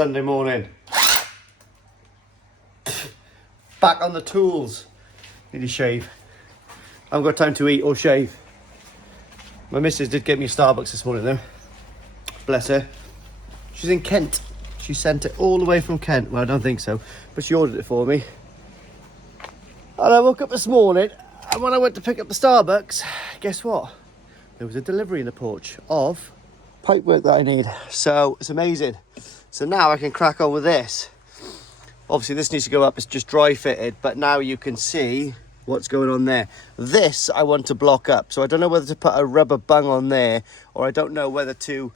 Sunday morning. Back on the tools. Need to shave. I haven't got time to eat or shave. My missus did get me a Starbucks this morning though. Bless her. She's in Kent. She sent it all the way from Kent. Well, I don't think so, but she ordered it for me. And I woke up this morning, and when I went to pick up the Starbucks, guess what? There was a delivery in the porch of pipework that I need. So it's amazing. So now I can crack on with this. Obviously this needs to go up, it's just dry fitted, but now you can see what's going on there. This I want to block up, so I don't know whether to put a rubber bung on there, or I don't know whether to,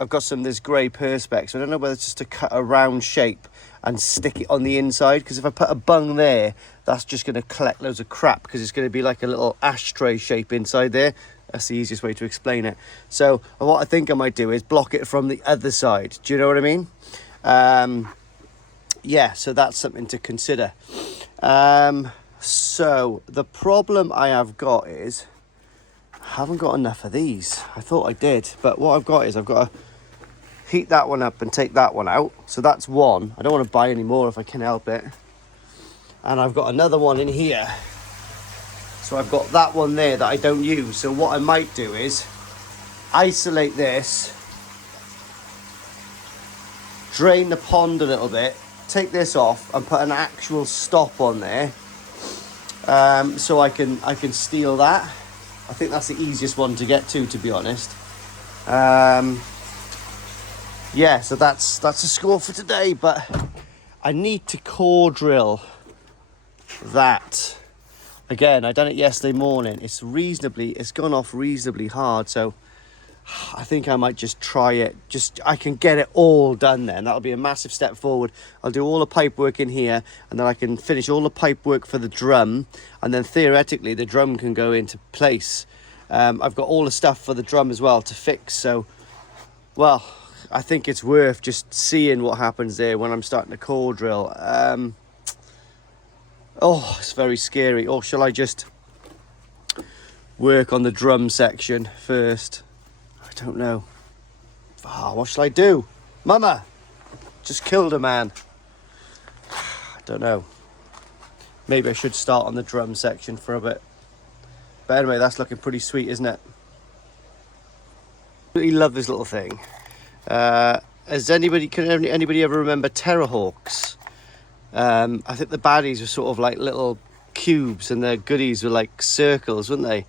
I've got some of this grey perspex, so I don't know whether just to cut a round shape and stick it on the inside, because if I put a bung there, that's just going to collect loads of crap, because it's going to be like a little ashtray shape inside there. That's the easiest way to explain it. So what I think I might do is block it from the other side. Do you know what I mean? Yeah, so that's something to consider. So the problem I have got is I haven't got enough of these. I thought I did, but what I've got is I've got to heat that one up and take that one out. So that's one. I don't want to buy any more if I can help it. And I've got another one in here. So I've got that one there that I don't use. So what I might do is isolate this, drain the pond a little bit, take this off and put an actual stop on there, so I can steal that. I think that's the easiest one to get to be honest. Yeah, so that's a score for today, but I need to core drill that. Again, I done it yesterday morning. It's gone off reasonably hard, so I think I might just try it. I can get it all done then. That'll be a massive step forward. I'll do all the pipe work in here, and then I can finish all the pipe work for the drum, and then theoretically the drum can go into place. I've got all the stuff for the drum as well to fix, so, well, I think it's worth just seeing what happens there when I'm starting to core drill. Oh, it's very scary. Or shall I just work on the drum section first? I don't know. Oh, what shall I do? Mama, just killed a man. I don't know. Maybe I should start on the drum section for a bit. But anyway, that's looking pretty sweet, isn't it? I really love this little thing. Can anybody ever remember Terrahawks? I think the baddies were sort of like little cubes and the goodies were like circles, weren't they?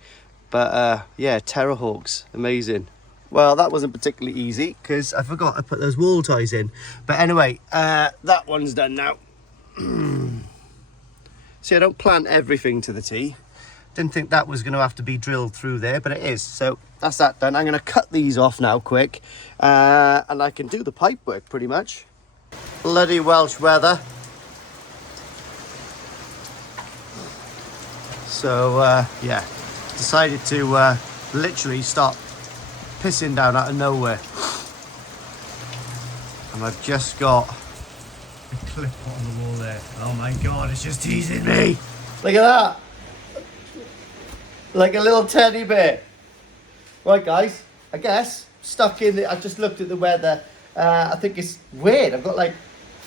But yeah, Terrahawks, amazing. Well, that wasn't particularly easy because I forgot I put those wall ties in. But anyway, that one's done now. See, I don't plant everything to the T. Didn't think that was going to have to be drilled through there, but it is. So that's that done. I'm going to cut these off now quick, and I can do the pipe work pretty much. Bloody Welsh weather. So yeah, decided to literally start pissing down out of nowhere. And I've just got a clip on the wall there. Oh my God, it's just teasing me. Look at that. Like a little teddy bear. Right guys, I guess, stuck in the, I've just looked at the weather. I think it's weird. I've got like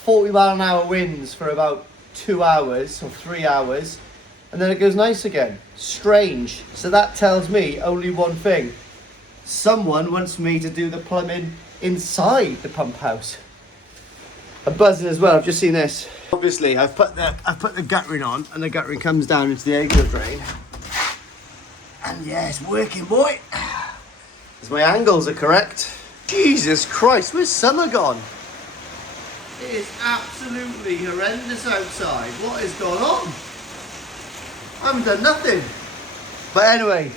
40-mile-an-hour winds for about 2 hours or 3 hours. And then it goes nice again. Strange. So that tells me only one thing. Someone wants me to do the plumbing inside the pump house. I'm buzzing as well. I've just seen this. Obviously, I've put the guttering on, and the guttering comes down into the aerial drain. And yeah, it's working, boy. As my angles are correct. Jesus Christ, where's summer gone? It is absolutely horrendous outside. What has gone on? I haven't done nothing. But anyway,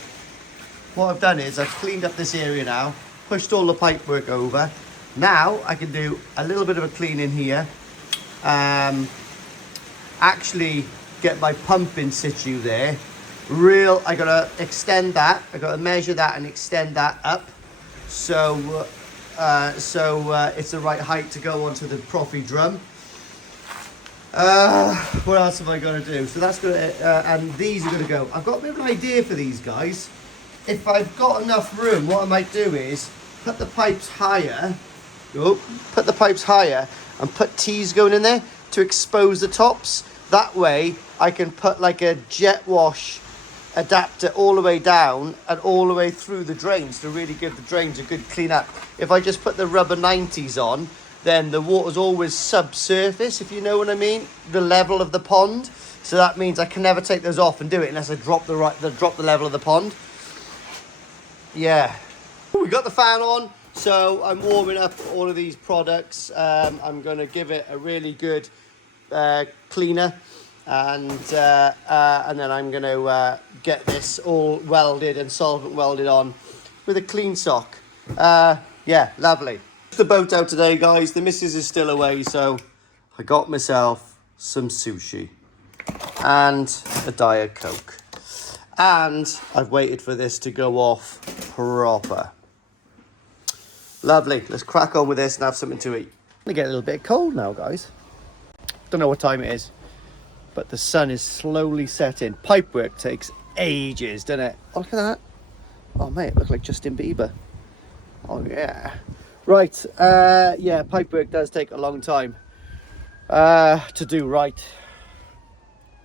what I've done is I've cleaned up this area now, pushed all the pipe work over. Now I can do a little bit of a clean in here. Actually get my pump in situ there. I gotta extend that. I gotta measure that and extend that up. So it's the right height to go onto the proffy drum. What else have I got to do? So that's gonna and these are gonna go. I've got a bit of an idea for these guys. If I've got enough room, what I might do is put the pipes higher put the pipes higher and put T's going in there to expose the tops. That way I can put like a jet wash adapter all the way down and all the way through the drains to really give the drains a good clean up. If I just put the rubber 90s on, then the water's always subsurface, if you know what I mean, the level of the pond. So that means I can never take those off and do it unless I drop the level of the pond. Yeah. We got the fan on, so I'm warming up all of these products. I'm going to give it a really good cleaner, and then I'm going to get this all welded and solvent welded on with a clean sock. Yeah, lovely. The boat out today, guys. The missus is still away, so I got myself some sushi and a Diet Coke, and I've waited for this to go off proper. Lovely. Let's crack on with this and have something to eat. I'm gonna get a little bit cold now, guys. Don't know what time it is, but the sun is slowly setting. Pipework takes ages, doesn't it? Oh, look at that. Oh, mate, it looks like Justin Bieber. Oh, yeah. Right, yeah, pipework does take a long time to do right.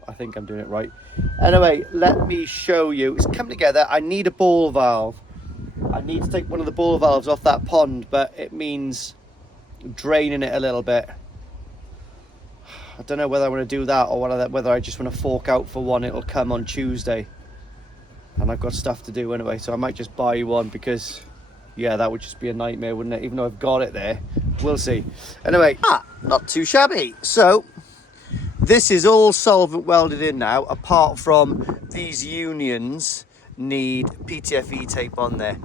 I think I'm doing it right. Anyway, let me show you. It's come together. I need a ball valve. I need to take one of the ball valves off that pond, but it means draining it a little bit. I don't know whether I want to do that or whether I just want to fork out for one. It'll come on Tuesday. And I've got stuff to do anyway, so I might just buy one because, yeah, that would just be a nightmare, wouldn't it? Even though I've got it there. We'll see. Anyway, not too shabby. So, this is all solvent welded in now, apart from these unions need PTFE tape on there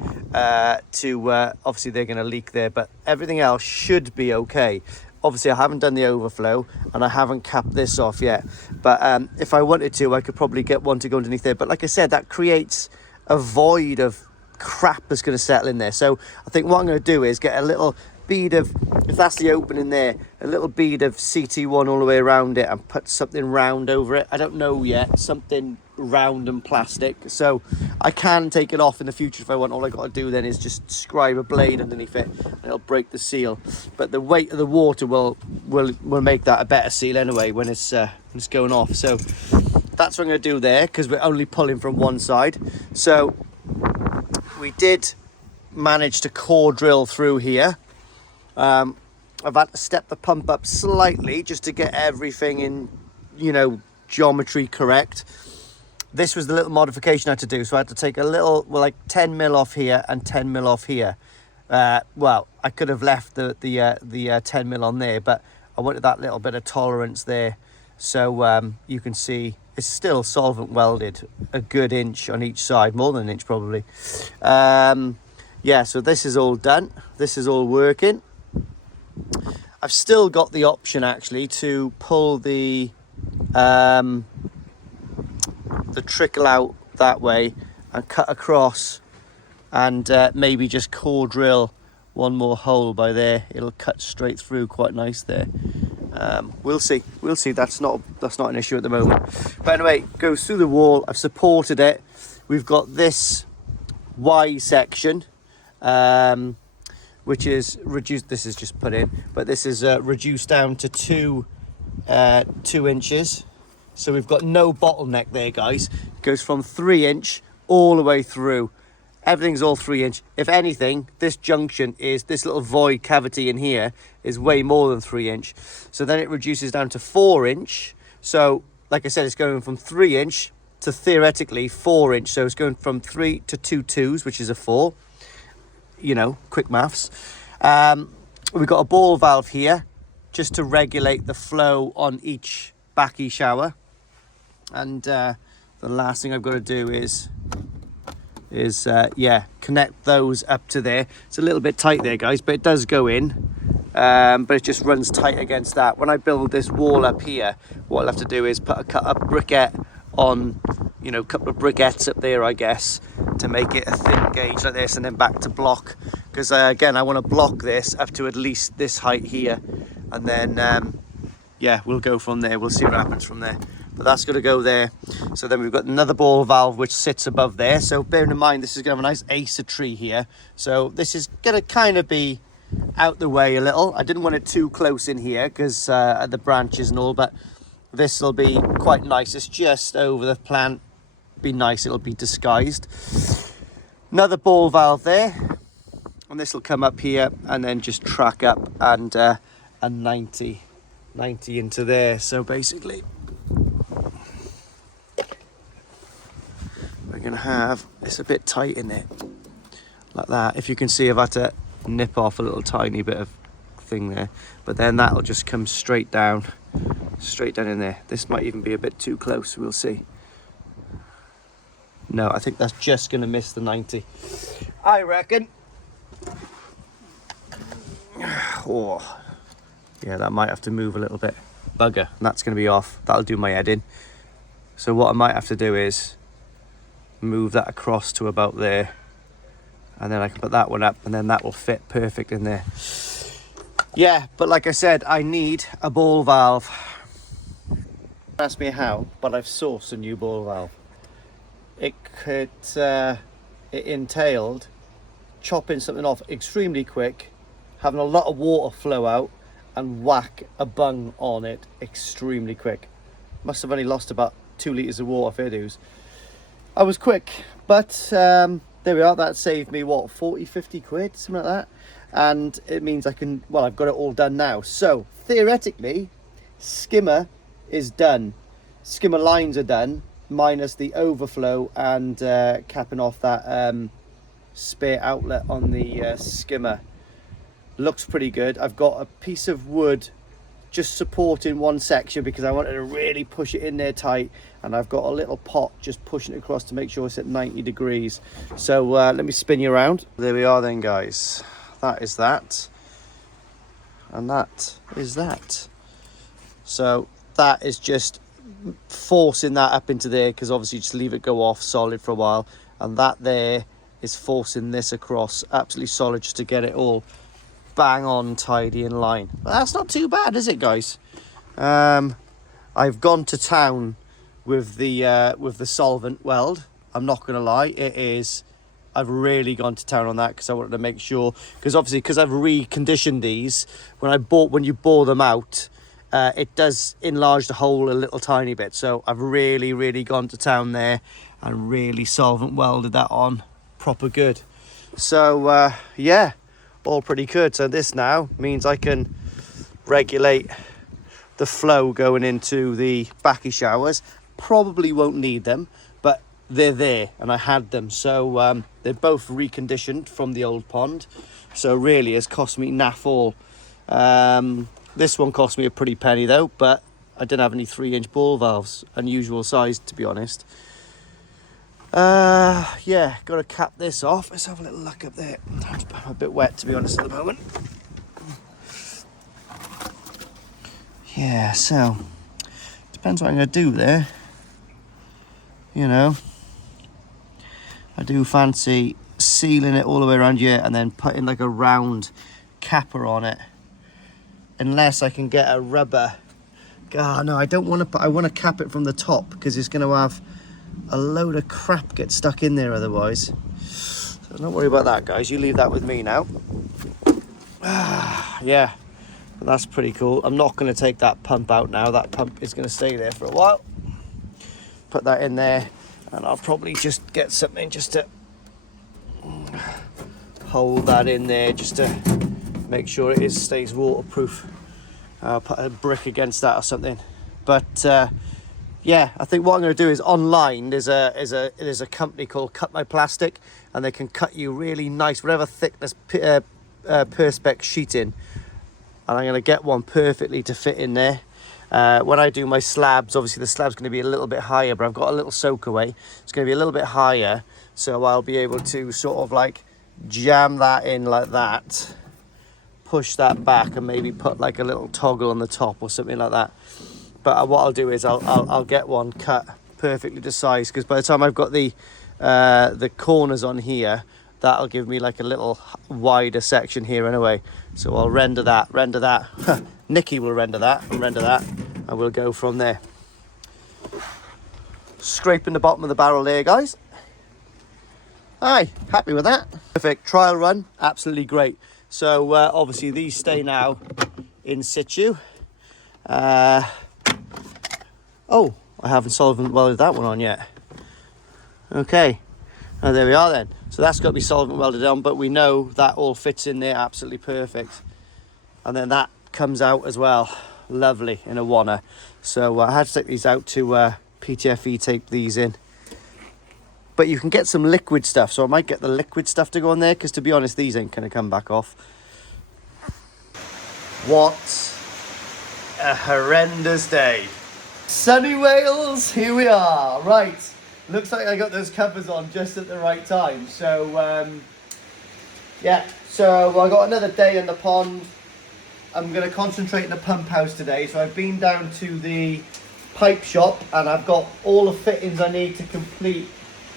obviously they're going to leak there, but everything else should be okay. Obviously I haven't done the overflow and I haven't capped this off yet, but if I wanted to, I could probably get one to go underneath there. But like I said, that creates a void of crap that's going to settle in there. So I think what I'm going to do is get a little bead of, if that's the opening there, a little bead of CT1 all the way around it and put something round over it. I don't know yet, something round and plastic, so I can take it off in the future if I want. All I got to do then is just scribe a blade underneath it and it'll break the seal, but the weight of the water will make that a better seal anyway when it's going off. So that's what I'm going to do there, because we're only pulling from one side. So we did manage to core drill through here. I've had to step the pump up slightly just to get everything in, you know, geometry correct. This was the little modification I had to do, so I had to take a little, well, like 10 mil off here and 10 mil off here. Well, I could have left the 10 mil on there, but I wanted that little bit of tolerance there. So you can see it's still solvent welded, a good inch on each side, more than an inch probably. Yeah, so this is all done. This is all working. I've still got the option actually to pull the trickle out that way and cut across and maybe just core drill one more hole by there. It'll cut straight through quite nice there. We'll see. That's not an issue at the moment. But anyway, goes through the wall. I've supported it. We've got this Y section, which is reduced. This is just put in, but this is reduced down to 2 inches. So we've got no bottleneck there, guys. It goes from 3 inch all the way through. Everything's all 3 inch. If anything, this junction is, this little void cavity in here is way more than 3 inch. So then it reduces down to 4 inch. So like I said, it's going from 3 inch to theoretically 4 inch. So it's going from 3 to 2 2s, which is a 4. You know, quick maths. We've got a ball valve here just to regulate the flow on each backy shower. And the last thing I've got to do is connect those up to there. It's a little bit tight there, guys, but it does go in, but it just runs tight against that. When I build this wall up here, what I'll have to do is put a cut up briquette on, you know, a couple of briquettes up there, I guess, to make it a thin gauge like this, and then back to block, because again, I want to block this up to at least this height here, and then yeah, we'll go from there. We'll see what happens from there. But that's going to go there. So then we've got another ball valve which sits above there. So bearing in mind, this is going to have a nice acer tree here. So this is going to kind of be out the way a little. I didn't want it too close in here because the branches and all, but this will be quite nice. It's just over the plant. Be nice, it'll be disguised. Another ball valve there, and this will come up here and then just track up and a 90 into there. So basically we're gonna have, it's a bit tight in it like that. If you can see, I've had to nip off a little tiny bit of thing there, but then that'll just come straight down in there. This might even be a bit too close, we'll see. No, I think that's just gonna miss the 90, I reckon. Oh yeah, that might have to move a little bit. Bugger, and that's gonna be off. That'll do my head in. So what I might have to do is move that across to about there, and then I can put that one up, and then that will fit perfect in there. Yeah, but like I said, I need a ball valve. Ask me how, but I've sourced a new ball valve. It entailed chopping something off extremely quick, having a lot of water flow out, and whack a bung on it extremely quick. Must have only lost about 2 litres of water, fair dues. I was quick, but there we are. That saved me, what, 40, 50 quid, something like that. And it means I can, well, I've got it all done now. So theoretically, skimmer is done. Skimmer lines are done, minus the overflow and capping off that spare outlet on the skimmer. Looks pretty good. I've got a piece of wood just supporting one section because I wanted to really push it in there tight, and I've got a little pot just pushing it across to make sure it's at 90 degrees. So let me spin you around. There we are then, guys. That is that, and that is that. So that is just forcing that up into there, because obviously just leave it go off solid for a while, and that there is forcing this across absolutely solid just to get it all bang on tidy in line. But that's not too bad, is it, guys? I've gone to town with the solvent weld. I'm not gonna lie, it is, I've really gone to town on that because I wanted to make sure, because obviously because I've reconditioned these, when you bore them out, it does enlarge the hole a little tiny bit. So I've really gone to town there and really solvent welded that on proper good. So yeah, all pretty good. So this now means I can regulate the flow going into the backy showers. Probably won't need them, but they're there and I had them. So they're both reconditioned from the old pond. So really it's cost me naff all. This one cost me a pretty penny though, but I didn't have any 3-inch ball valves, unusual size to be honest. Yeah, got to cap this off. Let's have a little look up there. I'm a bit wet to be honest at the moment. Yeah, so depends what I'm going to do there. You know, I do fancy sealing it all the way around here and then putting like a round capper on it. Unless I can get a rubber. God, no, I don't want to. I want to cap it from the top because it's going to have a load of crap get stuck in there otherwise. So don't worry about that, guys. You leave that with me now. Yeah, that's pretty cool. I'm not going to take that pump out now. That pump is going to stay there for a while. Put that in there, and I'll probably just get something just to hold that in there, just to make sure it stays waterproof. I'll put a brick against that or something. But yeah, I think what I'm going to do is online there's a company called Cut My Plastic, and they can cut you really nice, whatever thickness perspex sheeting, and I'm going to get one perfectly to fit in there. When I do my slabs, obviously the slab's going to be a little bit higher, but I've got a little soak away. It's going to be a little bit higher, so I'll be able to sort of like jam that in like that, push that back, and maybe put like a little toggle on the top or something like that. But what I'll do is I'll get one cut perfectly to size, because by the time I've got the corners on here, that'll give me like a little wider section here anyway. So I'll render that. Nikki will render that, and we'll go from there. Scraping the bottom of the barrel there, guys. Aye, happy with that. Perfect trial run, absolutely great. So obviously these stay now in situ. Oh, I haven't solvent welded that one on yet. Okay, oh, there we are then. So that's got to be solvent welded on, but we know that all fits in there absolutely perfect. And then that comes out as well, lovely in a wanner. So I had to take these out to PTFE tape these in. But you can get some liquid stuff, so I might get the liquid stuff to go on there, because to be honest, these ain't going to come back off. What a horrendous day. Sunny Wales, here we are. Right, looks like I got those covers on just at the right time. So, yeah, so I got another day in the pond. I'm going to concentrate in the pump house today. So I've been down to the pipe shop and I've got all the fittings I need to complete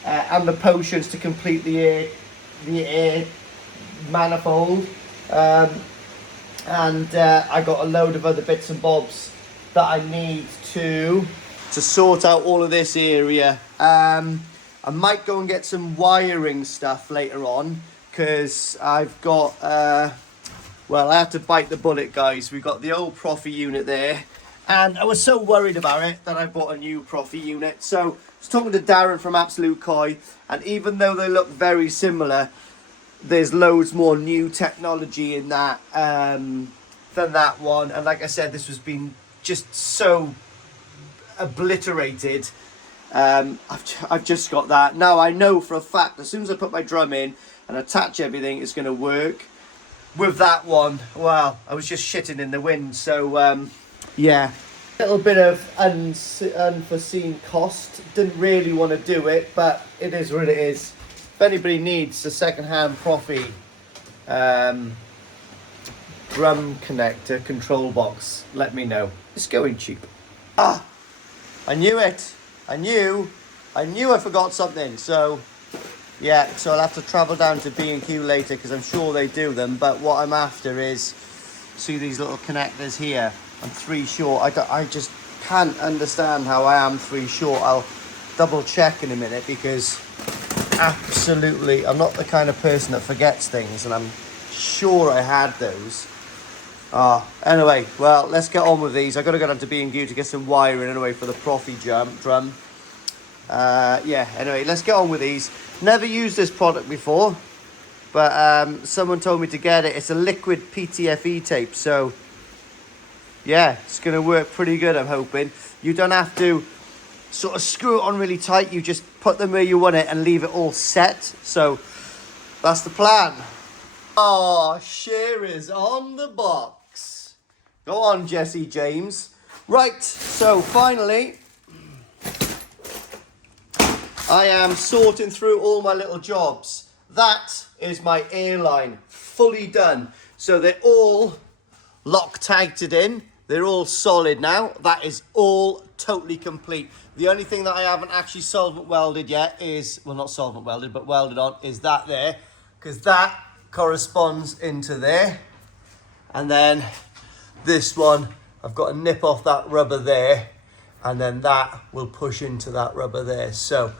and the potions to complete the air manifold. And I got a load of other bits and bobs that I need to sort out all of this area. I might go and get some wiring stuff later on, because I've got well, I had to bite the bullet, guys. We've got the old Profi unit there, and I was so worried about it that I bought a new Profi unit. So I was talking to Darren from Absolute Koi, and even though they look very similar, there's loads more new technology in that than that one. And like I said, this was been just so obliterated. I've just got that. Now I know for a fact, as soon as I put my drum in and attach everything, it's going to work. With that one, well, I was just shitting in the wind. So, yeah. A little bit of unforeseen cost. Didn't really want to do it, but it is what it is. If anybody needs a second-hand Profi drum connector control box, let me know. It's going cheap. Ah, I knew it. I knew I forgot something. So, yeah, so I'll have to travel down to B&Q later, because I'm sure they do them. But what I'm after is, see these little connectors here? I'm 3 short. I just can't understand how I am 3 short. I'll double check in a minute, because absolutely, I'm not the kind of person that forgets things, and I'm sure I had those. Anyway, well, let's get on with these. I've got to go down to B&Q to get some wiring anyway for the Profi drum. Yeah, anyway, let's get on with these. Never used this product before, but someone told me to get it. It's a liquid PTFE tape, so yeah, it's going to work pretty good, I'm hoping. You don't have to sort of screw it on really tight. You just put them where you want it and leave it all set. So that's the plan. Oh, share is on the box. Go on, Jesse James. Right, so finally, I am sorting through all my little jobs. That is my airline, fully done. So they're all Loctited in. They're all solid now. That is all totally complete. The only thing that I haven't actually solvent welded yet is, well, not solvent welded, but welded on, is that there. Because that corresponds into there. And then this one, I've got to nip off that rubber there. And then that will push into that rubber there. So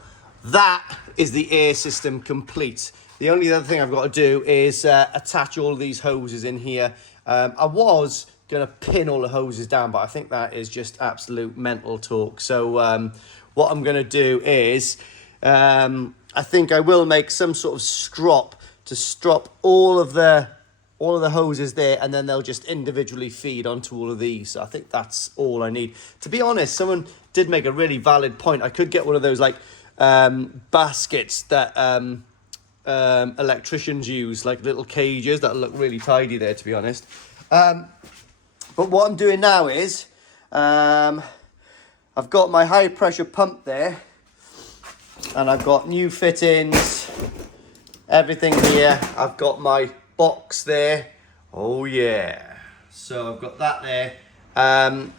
that is the air system complete. The only other thing I've got to do is attach all of these hoses in here. I was going to pin all the hoses down, but I think that is just absolute mental talk. So what I'm going to do is, I think I will make some sort of strop to strop all of the hoses there, and then they'll just individually feed onto all of these. So I think that's all I need. To be honest, someone did make a really valid point. I could get one of those like baskets that electricians use, like little cages that look really tidy there, to be honest. But what I'm doing now is I've got my high pressure pump there, and I've got new fittings, everything here. I've got my box there. Oh yeah, so I've got that there, and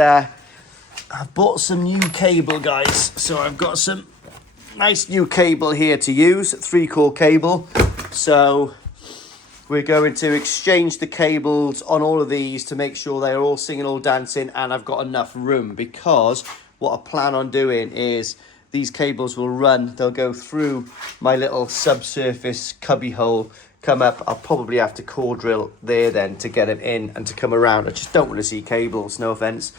I've bought some new cable, guys. So I've got some nice new cable here to use, 3-core cable. So we're going to exchange the cables on all of these to make sure they're all singing, all dancing, and I've got enough room, because what I plan on doing is these cables will run, they'll go through my little subsurface cubby hole, come up. I'll probably have to core drill there then to get them in and to come around. I just don't want to see cables, no offense.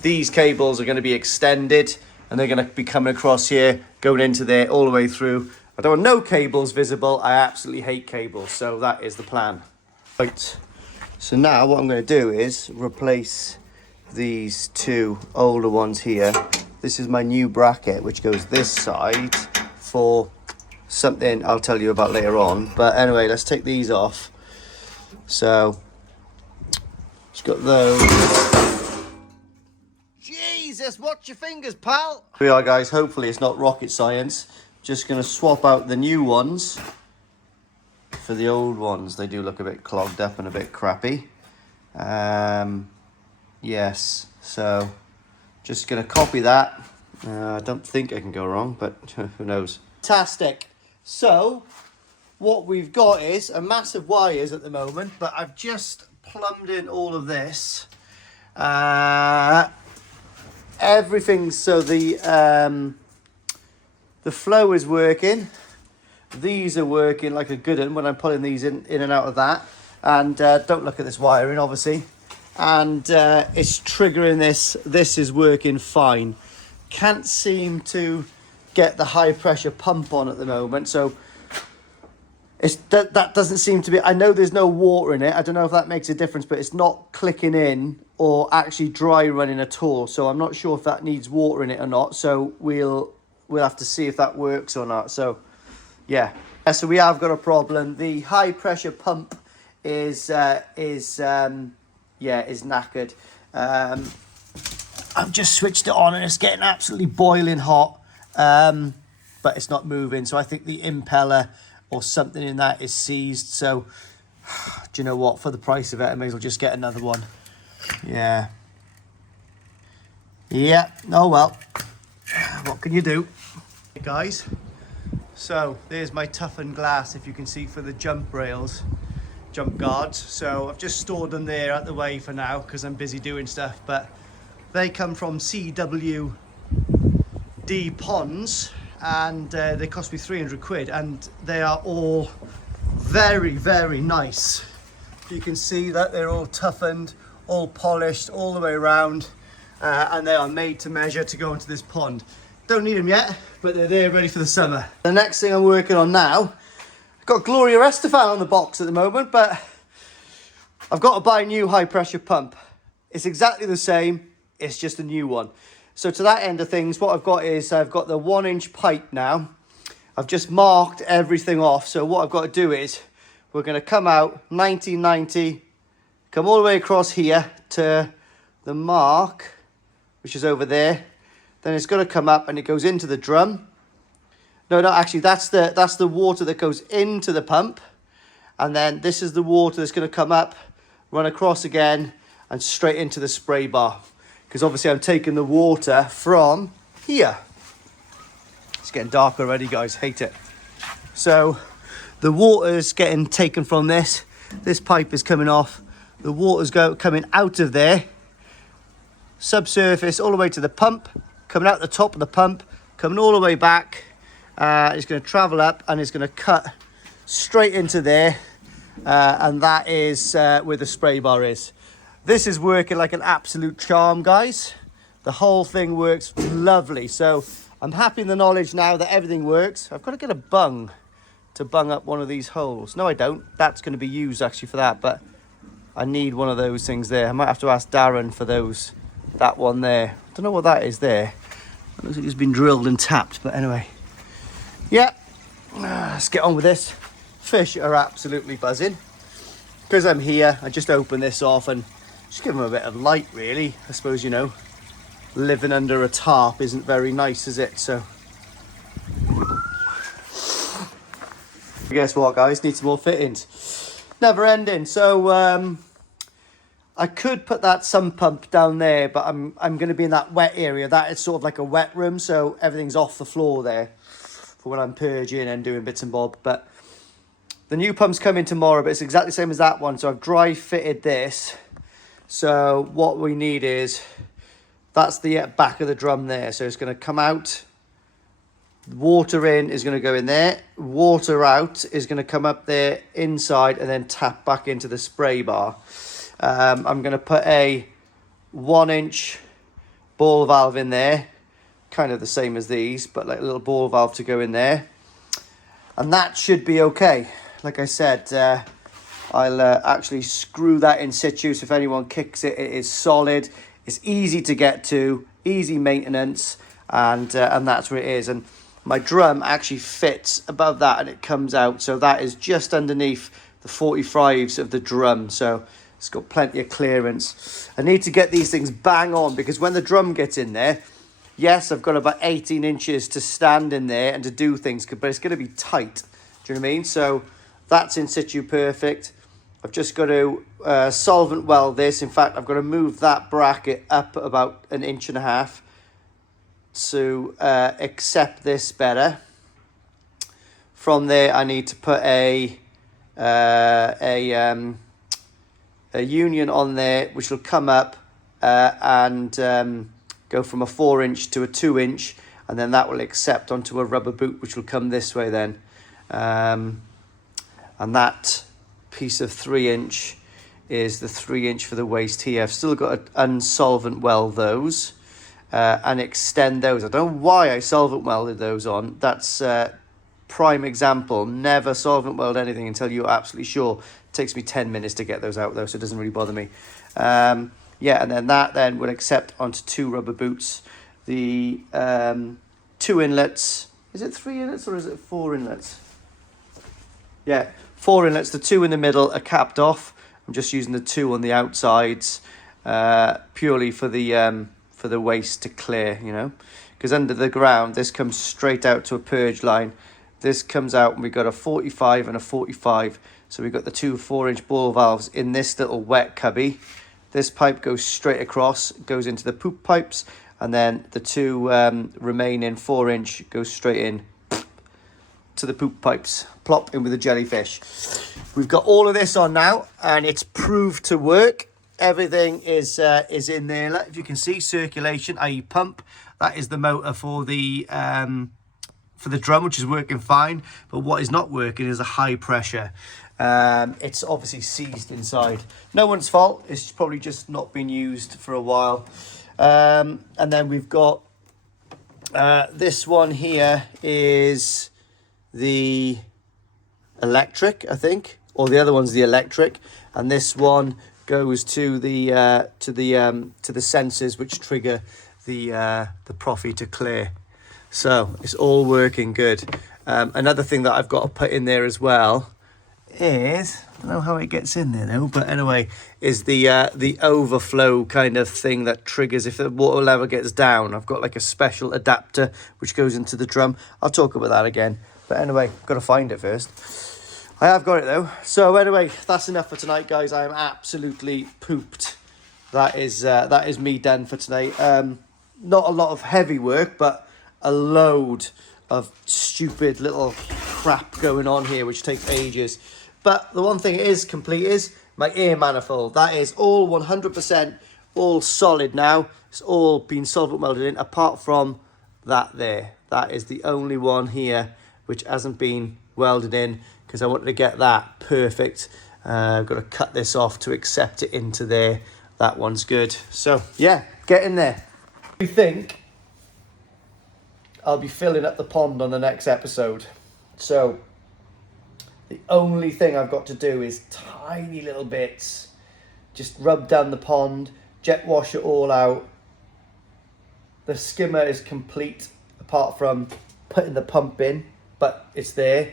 These cables are going to be extended and they're going to be coming across here, going into there, all the way through. I don't want no cables visible. I absolutely hate cables, so that is the plan. Right, so now what I'm going to do is replace these two older ones here. This is my new bracket, which goes this side for something I'll tell you about later on. But anyway, let's take these off. So, just got those. Jesus, watch your fingers, pal. Here we are, guys. Hopefully it's not rocket science. Just going to swap out the new ones for the old ones. They do look a bit clogged up and a bit crappy. Yes, so just going to copy that. I don't think I can go wrong, but who knows. Fantastic. So what we've got is a massive wires at the moment, but I've just plumbed in all of this. Everything, so the flow is working. These are working like a good one when I'm pulling these in and out of that. And don't look at this wiring, obviously. And it's triggering this. This is working fine. Can't seem to get the high pressure pump on at the moment, so it's that doesn't seem to be. I know there's no water in it. I don't know if that makes a difference, but it's not clicking in or actually dry running at all. So I'm not sure if that needs water in it or not. So we'll have to see if that works or not. So so we have got a problem. The high pressure pump is knackered. I've just switched it on and it's getting absolutely boiling hot, but it's not moving. So I think the impeller or something in that is seized. So do you know what? For the price of it, I may as well just get another one. Yeah. Oh well. What can you do? Hey guys. So there's my toughened glass, if you can see, for the jump rails. Jump guards. So I've just stored them there out the way for now because I'm busy doing stuff, but they come from CWD ponds and they cost me 300 quid and they are all very, very nice. You can see that they're all toughened, all polished all the way around, and they are made to measure to go into this pond. Don't need them yet, but they're there ready for the summer. The next thing I'm working on now, I've got Gloria Estefan on the box at the moment, but I've got to buy a new high pressure pump. It's exactly the same, it's just a new one. So to that end of things, what I've got is I've got the 1-inch pipe now. I've just marked everything off. So what I've got to do is we're going to come out 1990, come all the way across here to the mark, which is over there. Then it's going to come up and it goes into the drum. No, actually, that's the water that goes into the pump. And then this is the water that's going to come up, run across again, and straight into the spray bar. Because obviously I'm taking the water from here. It's getting dark already, guys. Hate it. So the water's getting taken from this. This pipe is coming off. The water's coming out of there. Subsurface all the way to the pump. Coming out the top of the pump. Coming all the way back. It's going to travel up and it's going to cut straight into there, and that is where the spray bar is. This is working like an absolute charm, guys. The whole thing works lovely. So I'm happy in the knowledge now that everything works. I've got to get a bung to bung up one of these holes. No, I don't. That's going to be used actually for that, but I need one of those things there. I might have to ask Darren for that one there. I don't know what that is there. It looks like it's been drilled and tapped, but anyway. Yeah, let's get on with this. Fish are absolutely buzzing. Because I'm here, I just open this off and just give them a bit of light, really. I suppose, you know, living under a tarp isn't very nice, is it? So, guess what, guys? Need some more fittings. Never ending. So, I could put that sump pump down there, but I'm going to be in that wet area. That is sort of like a wet room, so everything's off the floor there for when I'm purging and doing bits and bob. But the new pump's coming tomorrow, but it's exactly the same as that one. So I've dry fitted this. So what we need is, that's the back of the drum there. So it's going to come out Water in is going to go in there. Water out is going to come up there inside and then tap back into the spray bar. I'm going to put a 1-inch ball valve in there, kind of the same as these, but like a little ball valve to go in there, and that should be okay. Like I said, I'll actually screw that in situ, so if anyone kicks it, it is solid. It's easy to get to, easy maintenance, and that's where it is. And my drum actually fits above that and it comes out, so that is just underneath the 45s of the drum, so it's got plenty of clearance. I need to get these things bang on, because when the drum gets in there, yes, I've got about 18 inches to stand in there and to do things, but it's going to be tight. Do you know what I mean? So that's in situ perfect. I've just got to solvent weld this. In fact, I've got to move that bracket up about 1.5 inches to accept this better. From there, I need to put a union on there, which will come up and go from a 4-inch to a 2-inch, and then that will accept onto a rubber boot, which will come this way then. And that piece of 3-inch is the 3-inch for the waist here. I've still got to unsolvent weld those and extend those. I don't know why I solvent welded those on. That's prime example. Never solvent weld anything until you're absolutely sure. It takes me 10 minutes to get those out though, so it doesn't really bother me. Yeah, and then that then will accept onto 2 rubber boots. The 2 inlets. Is it 3 inlets or is it 4 inlets? Yeah, 4 inlets. The 2 in the middle are capped off. I'm just using the 2 on the outsides purely for the waste to clear, you know, because under the ground this comes straight out to a purge line. This comes out and we've got a 45 and a 45. So we've got the 2 4-inch ball valves in this little wet cubby. This pipe goes straight across, goes into the poop pipes, and then the 2 remaining 4-inch goes straight in to the poop pipes. Plop in with the jellyfish. We've got all of this on now, and it's proved to work. Everything is in there. If you can see, circulation, i.e. pump. That is the motor for the drum, which is working fine. But what is not working is a high pressure. It's obviously seized inside. No one's fault. It's probably just not been used for a while. And then we've got this one here is the electric, I think, or the other one's the electric, and this one goes to the sensors which trigger the Profi to clear. So it's all working good. Another thing that I've got to put in there as well is, I don't know how it gets in there though, but anyway, is the overflow kind of thing that triggers if the water level gets down. I've got like a special adapter which goes into the drum. I'll talk about that again, but anyway, got to find it first. I have got it though. So anyway, that's enough for tonight, guys. I am absolutely pooped. That is me done for tonight. Not a lot of heavy work, but a load of stupid little crap going on here which takes ages. But the one thing it is complete is my air manifold. That is all 100% all solid now. It's all been solvent welded in, apart from that there. That is the only one here which hasn't been welded in, because I wanted to get that perfect. I've got to cut this off to accept it into there. That one's good. So yeah, get in there. I think I'll be filling up the pond on the next episode. So the only thing I've got to do is tiny little bits. Just rub down the pond, jet wash it all out. The skimmer is complete, apart from putting the pump in, but it's there.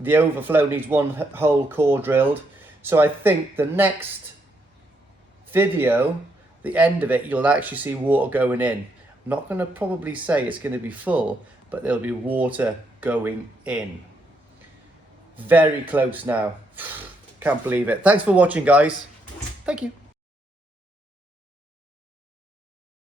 The overflow needs one hole core drilled. So I think the next video, the end of it, you'll actually see water going in. I'm not going to probably say it's going to be full, but there'll be water going in. Very close now. Can't believe it. Thanks for watching, guys. Thank you.